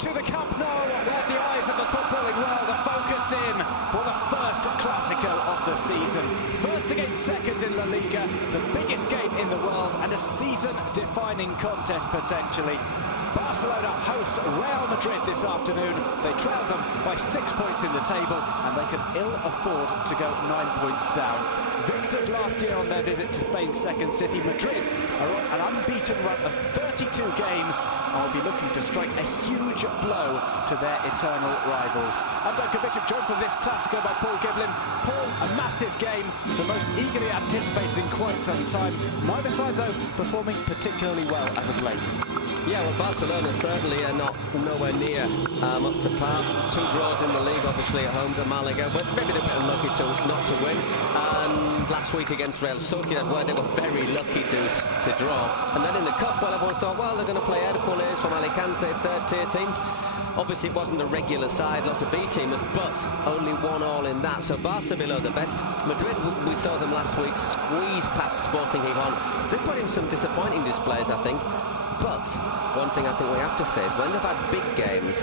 to the Camp Nou, where the eyes of the footballing world are focused in for the first Clásico of the season. First against second in La Liga, the biggest game in the world and a season-defining contest potentially. Barcelona host Real Madrid this afternoon. They trail them by 6 points in the table and they can ill afford to go 9 points down. Victors last year on their visit to Spain's second city, Madrid are on an unbeaten run of 32 games and will be looking to strike a huge blow to their eternal rivals. I'm Duncan Bishop, joined for this Clásico by Paul Giblin. Paul, a massive game, the most eagerly anticipated in quite some time. Neither side, though, performing particularly well as of late. Yeah, well, Barcelona certainly are nowhere near up to par. 2 draws in the league, obviously at home to Malaga, but maybe they're a bit unlucky not to win. And last week against Real Sociedad, where they were very lucky to draw. And then in the cup, well, everyone thought, well, they're going to play Hércules from Alicante, third-tier team. Obviously, it wasn't a regular side, lots of B-teamers, but only 1-1 in that. So Barca below the best. Madrid, we saw them last week squeeze past Sporting Gijón. They put in some disappointing displays, I think. But one thing I think we have to say is when they've had big games,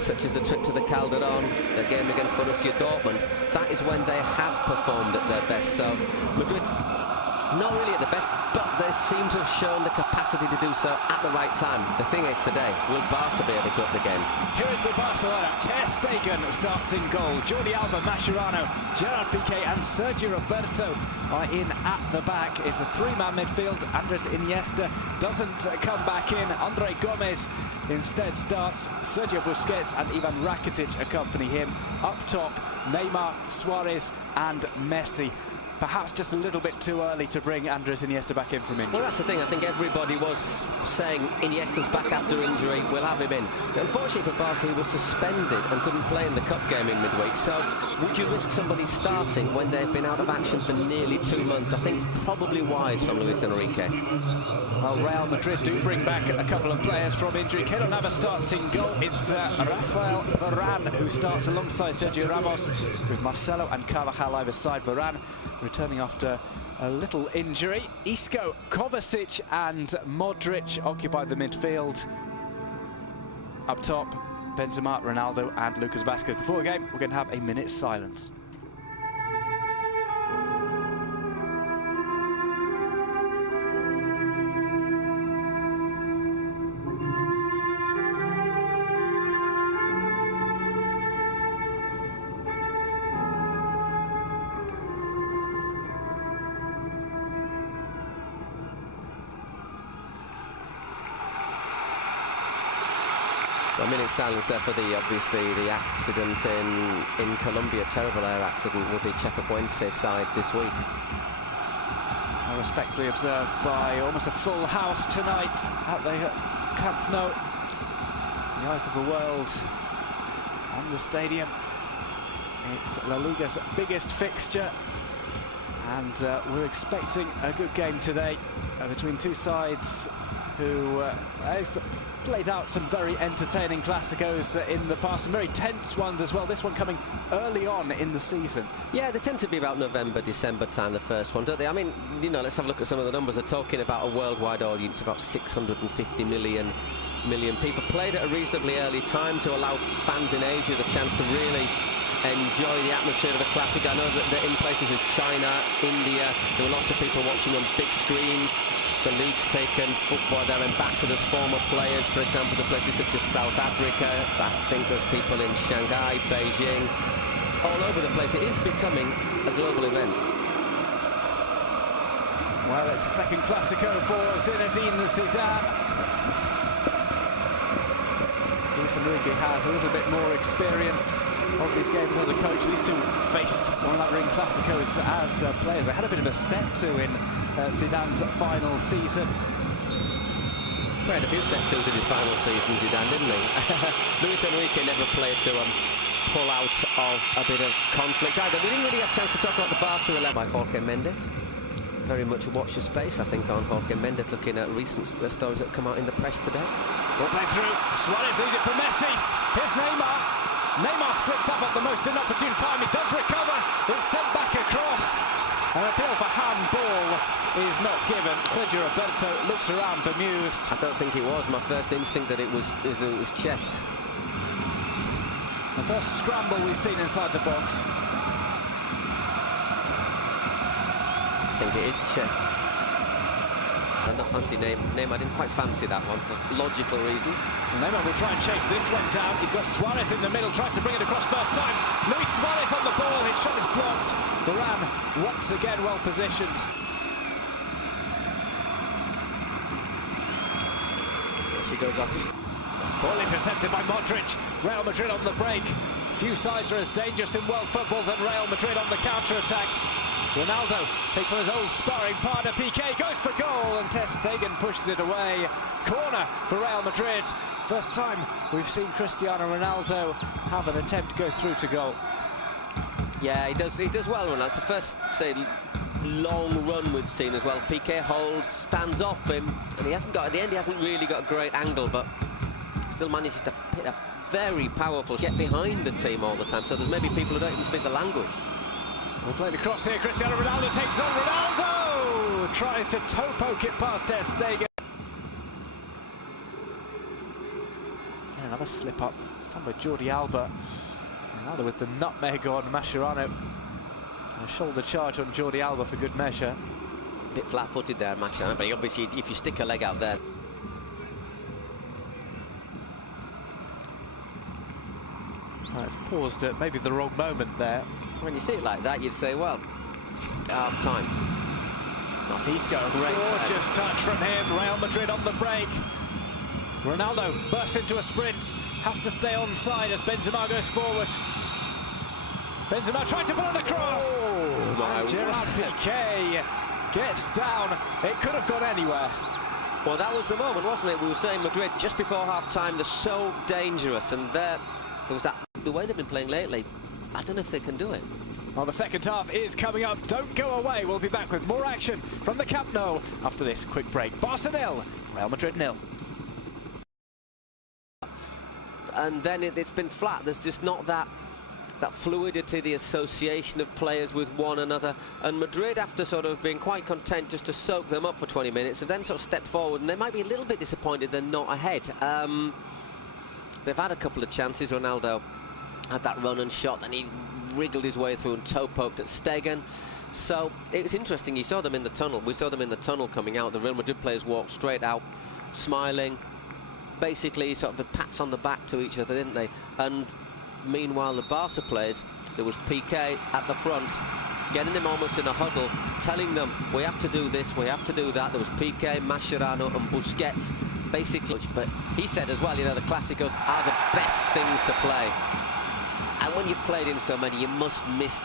such as the trip to the Calderón, the game against Borussia Dortmund, that is when they have performed at their best. So Madrid, not really at the best, but they seem to have shown the capacity to do so at the right time. The thing is today, will Barca be able to up the game? Here is the Barcelona. Ter Stegen starts in goal. Jordi Alba, Mascherano, Gerard Piqué and Sergio Roberto are in at the back. It's a 3-man midfield. Andres Iniesta doesn't come back in. Andre Gomez instead starts. Sergio Busquets and Ivan Rakitic accompany him. Up top, Neymar, Suarez and Messi. Perhaps just a little bit too early to bring Andres Iniesta back in from injury. Well, that's the thing. I think everybody was saying Iniesta's back after injury, we'll have him in. But unfortunately for Barca, he was suspended and couldn't play in the cup game in midweek. So would you risk somebody starting when they've been out of action for nearly 2 months? I think it's probably wise from Luis Enrique. Well, Real Madrid do bring back a couple of players from injury. Keylor Navas starts in goal. It's Rafael Varane who starts alongside Sergio Ramos, with Marcelo and Carvajal either side. Varane returning after a little injury. Isco, Kovacic and Modric occupy the midfield. Up top, Benzema, Ronaldo and Lucas Vázquez. Before the game, we're going to have a minute's silence. A minute's silence there for obviously the accident in Colombia, terrible air accident with the Chapecoense side this week. Respectfully observed by almost a full house tonight at the Camp Nou. The eyes of the world on the stadium. It's La Liga's biggest fixture, and we're expecting a good game today between two sides who have played out some very entertaining Clásicos in the past, some very tense ones as well. This one coming early on in the season. Yeah, they tend to be about November, December time, the first one, don't they? I mean, you know, let's have a look at some of the numbers. They're talking about a worldwide audience, about 650 million people. Played at a reasonably early time to allow fans in Asia the chance to really enjoy the atmosphere of a classic. I know that in places as China, India, there were lots of people watching on big screens. The league's taken football, their ambassadors, former players, for example, to places such as South Africa. I think there's people in Shanghai, Beijing, all over the place. It is becoming a global event. Well, it's the second Clásico for Zinedine Zidane. Luis Enrique has a little bit more experience of these games as a coach. These two faced one another in Clásicos as players. They had a bit of a set-to in Zidane's final season. He had a few set-tos in his final season, Zidane, didn't he? Luis Enrique never played to pull out of a bit of conflict either. We didn't really have a chance to talk about the Barca 11 by Jorge Mendes. Very much a watch the space, I think, on Jorge Mendes, looking at recent stories that have come out in the press today. Ball play through. Suarez leaves it for Messi. Here's Neymar. Neymar slips up at the most inopportune time. He does recover. It's sent back across. An appeal for handball is not given. Sergio Roberto looks around bemused. I don't think it was. My first instinct that it was chest. The first scramble we've seen inside the box. I think it is Chet. Not fancy name. I didn't quite fancy that one for logical reasons. Neymar will try and chase this one down. He's got Suarez in the middle, tries to bring it across first time. Luis Suarez on the ball, his shot is blocked. Varane once again well positioned. She goes off just... Ball intercepted by Modric. Real Madrid on the break. Few sides are as dangerous in world football than Real Madrid on the counter-attack. Ronaldo takes on his old sparring partner, Piqué, goes for goal, and Ter Stegen pushes it away. Corner for Real Madrid. First time we've seen Cristiano Ronaldo have an attempt go through to goal. Yeah, he does well, Ronaldo. It's the first, say, long run we've seen as well. Piqué holds, stands off him, and he hasn't got, at the end, he hasn't really got a great angle, but still manages to hit a very powerful, get behind the team all the time. So there's maybe people who don't even speak the language. We'll play the cross here. Cristiano Ronaldo takes on Ronaldo! Tries to toe poke it past Ter Stegen. Again, another slip up. It's done by Jordi Alba. Ronaldo with the nutmeg on Mascherano. And a shoulder charge on Jordi Alba for good measure. A bit flat-footed there, Mascherano, but obviously if you stick a leg out there. Oh, it's paused at maybe the wrong moment there. When you see it like that, you'd say, well, half time. He's got a gorgeous touch from him. Real Madrid on the break. Ronaldo bursts into a sprint, has to stay onside as Benzema goes forward. Benzema trying to put it across. Oh, and Gerard Piqué gets down. It could have gone anywhere. Well, that was the moment, wasn't it? We were saying Madrid just before half-time, they're so dangerous, and there was that, the way they've been playing lately, I don't know if they can do it. Well, the second half is coming up. Don't go away. We'll be back with more action from the Camp Nou after this quick break. Barca 0, Real Madrid 0. And then it's been flat. There's just not that fluidity, the association of players with one another. And Madrid, after sort of being quite content just to soak them up for 20 minutes, have then sort of stepped forward, and they might be a little bit disappointed they're not ahead. They've had a couple of chances. Ronaldo had that run and shot, then he wriggled his way through and toe-poked at Stegen. So it's interesting, you saw them in the tunnel. We saw them in the tunnel coming out. The Real Madrid players walked straight out, smiling. Basically, sort of pats on the back to each other, didn't they? And meanwhile, the Barca players, there was Piqué at the front, getting them almost in a huddle, telling them, we have to do this, we have to do that. There was Piqué, Mascherano and Busquets, basically. But he said as well, you know, the Clásicos are the best things to play. And when you've played in so many, you must miss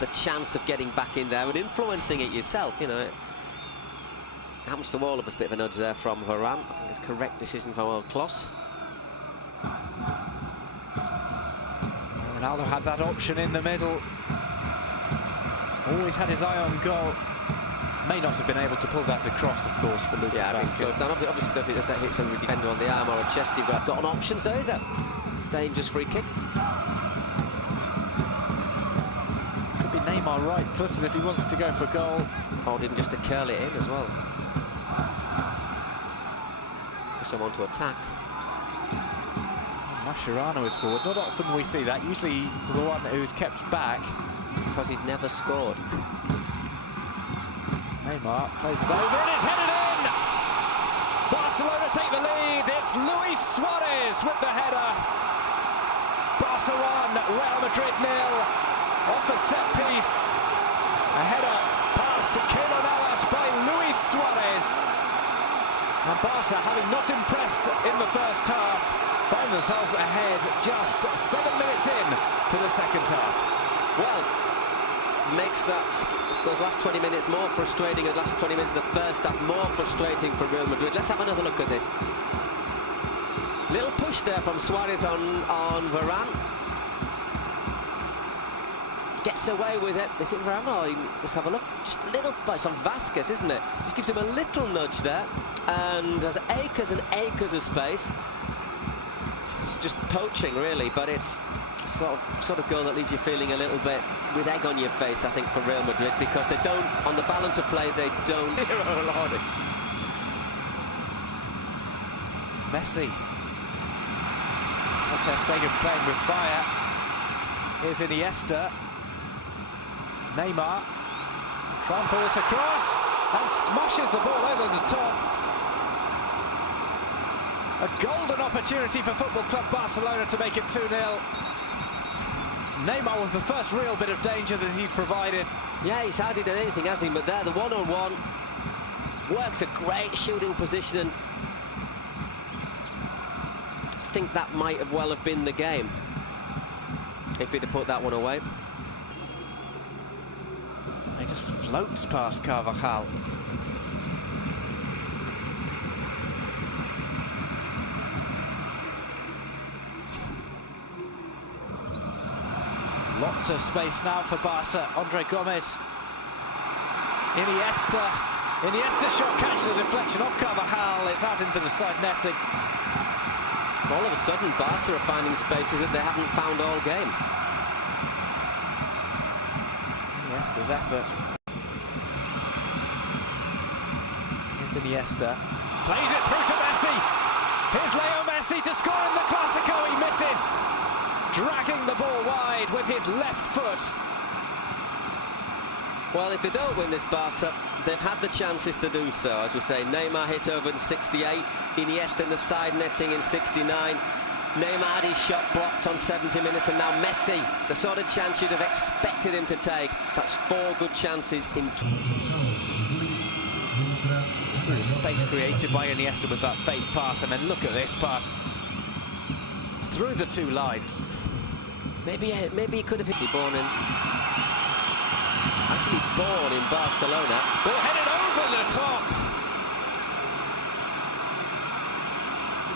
the chance of getting back in there and influencing it yourself, you know. It happens to all of us. Bit of a nudge there from Varane. I think it's a correct decision from old Kloss. Ronaldo had that option in the middle. Always had his eye on goal. May not have been able to pull that across, of course, for Lucas Vázquez. So obviously, if it does that hit somebody defender on the arm or a chest, you've got an option. So is a dangerous free kick. Could be Neymar right-footed if he wants to go for goal. Holding just to curl it in as well. For someone to attack. Mascherano is forward. Not often we see that. Usually he's the one who's kept back. Because he's never scored. Neymar plays it over and it's headed in! Barcelona take the lead. It's Luis Suarez with the header. Barca 1, Real Madrid 0. Off a set piece. A header pass to Keylor Navas by Luis Suarez. And Barca, having not impressed in the first half, find themselves ahead just 7 minutes in to the second half. Well, makes those last 20 minutes more frustrating, and last 20 minutes of the first half more frustrating for Real Madrid. Let's have another look at this. Little push there from Suarez on Varane. Gets away with it. Is it Varane? Oh, let's have a look. Just a little, it's on Vázquez, isn't it? Just gives him a little nudge there, and there's acres and acres of space. It's just poaching, really, but it's sort of goal that leaves you feeling a little bit with egg on your face, I think, for Real Madrid, because they don't, on the balance of play, they don't. Messi. Ter Stegen playing with fire. Here's Iniesta. Neymar tramples across and smashes the ball over the top. A golden opportunity for Football Club Barcelona to make it 2-0. Neymar with the first real bit of danger that he's provided. Yeah, he's hardly done anything, hasn't he? But there, the one-on-one works a great shooting position, and I think that might have well have been the game if he'd have put that one away. He just floats past Carvajal. Lots of space now for Barca. Andre Gomez. Iniesta shot catches the deflection off Carvajal. It's out into the side netting. All of a sudden, Barca are finding spaces that they haven't found all game. Iniesta's effort. Here's Iniesta. Plays it through to Messi. Here's Leo Messi to score in the Clásico. He misses. Dragging the ball wide with his left foot. Well, if they don't win this, Barca, they've had the chances to do so. As we say, Neymar hit over in 68, Iniesta in the side netting in 69. Neymar had his shot blocked on 70 minutes, and now Messi, the sort of chance you'd have expected him to take. That's 4 good chances in... See the space created by Iniesta with that fake pass, and then look at this pass through the 2 lines. Maybe he could have born in Barcelona. Ball headed over the top.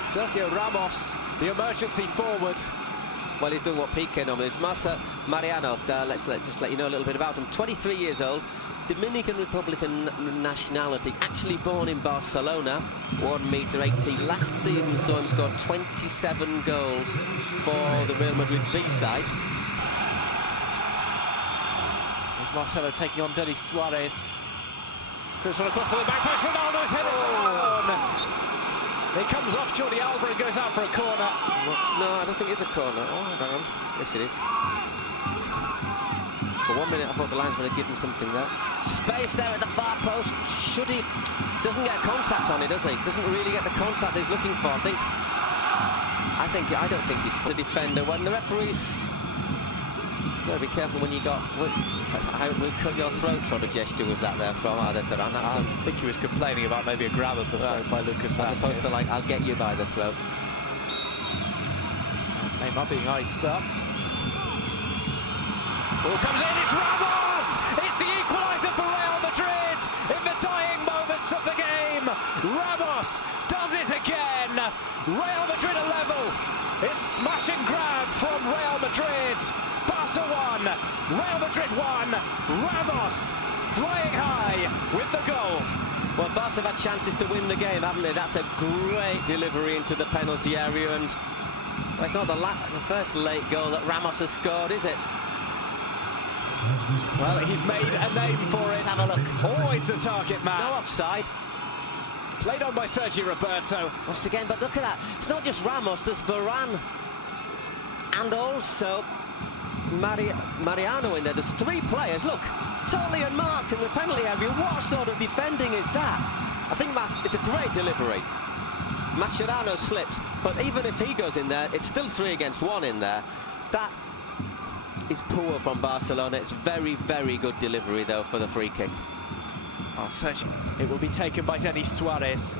Sergio Ramos, the emergency forward. Well, he's doing what Piqué normally is. Mariano, let's just let you know a little bit about him. 23 years old, Dominican Republican nationality, actually born in Barcelona, 1 metre 80. Last season saw him score 27 goals for the Real Madrid B side. There's Marcelo taking on Denis Suarez. Chris from across to the back post. Ronaldo's headed down. It comes off Jordi Alba and goes out for a corner. No, I don't think it's a corner. Oh, hang on. Yes, it is. For 1 minute, I thought the linesman had given something there. Space there at the far post. Should he? Doesn't get contact on it, does he? Doesn't really get the contact he's looking for. I don't think he's the defender. When the referees, you've got to be careful when you got. I will cut your throat sort of gesture was that there from? I think he was complaining about maybe a grab of the throat by Lucas Vázquez. As opposed to like, I'll get you by the throat. Neymar being iced up. Ball comes in, it's Ramos! It's the equaliser for Real Madrid in the dying moments of the game. Ramos does it again. Real Madrid are level. It's smash and grab from Real Madrid. Barca 1, Real Madrid 1. Ramos flying high with the goal. Well, Barca have had chances to win the game, haven't they? That's a great delivery into the penalty area, and well, it's not the first late goal that Ramos has scored, is it? Well, he's made a name for it. Let's have a look. Always the target man. No offside. Played on by Sergio Roberto. Once again, but look at that. It's not just Ramos, there's Varane. And also Mariano in there. There's 3 players. Look, totally unmarked in the penalty area. What sort of defending is that? I think it's a great delivery. Mascherano slips, but even if he goes in there, it's still 3 against 1 in there. That is poor from Barcelona. It's very, very good delivery, though, for the free kick. Oh, it will be taken by Denis Suarez.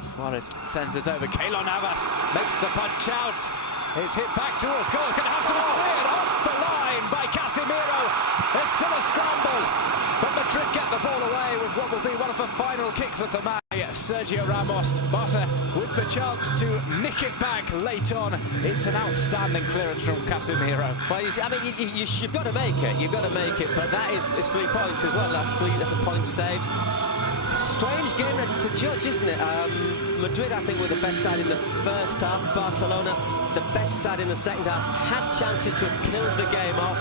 Suarez sends it over. Keylor Navas makes the punch out. It's hit back towards goal. It's going to have to be cleared off the line by Casemiro. There's still a scramble, but Madrid get the ball away with what will be one of the final kicks of the match. Sergio Ramos, Barca with the chance to nick it back late on. It's an outstanding clearance from Casemiro. Well, I mean, you've got to make it. You've got to make it, but it's 3 points as well. That's a point saved. Strange game to judge, isn't it? Madrid, I think, were the best side in the first half. Barcelona, the best side in the second half. Had chances to have killed the game off.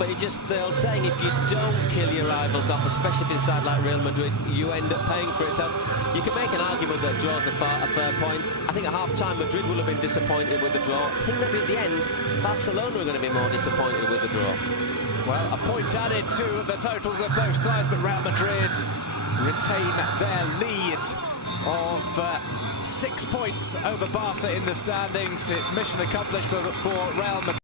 but the old saying, if you don't kill your rivals off, especially if it's a side like Real Madrid, you end up paying for it. So you can make an argument that draws a fair point. I think at half-time Madrid will have been disappointed with the draw. I think maybe at the end Barcelona are going to be more disappointed with the draw. Well, a point added to the totals of both sides, but Real Madrid retain their lead of 6 points over Barca in the standings. It's mission accomplished for Real Madrid.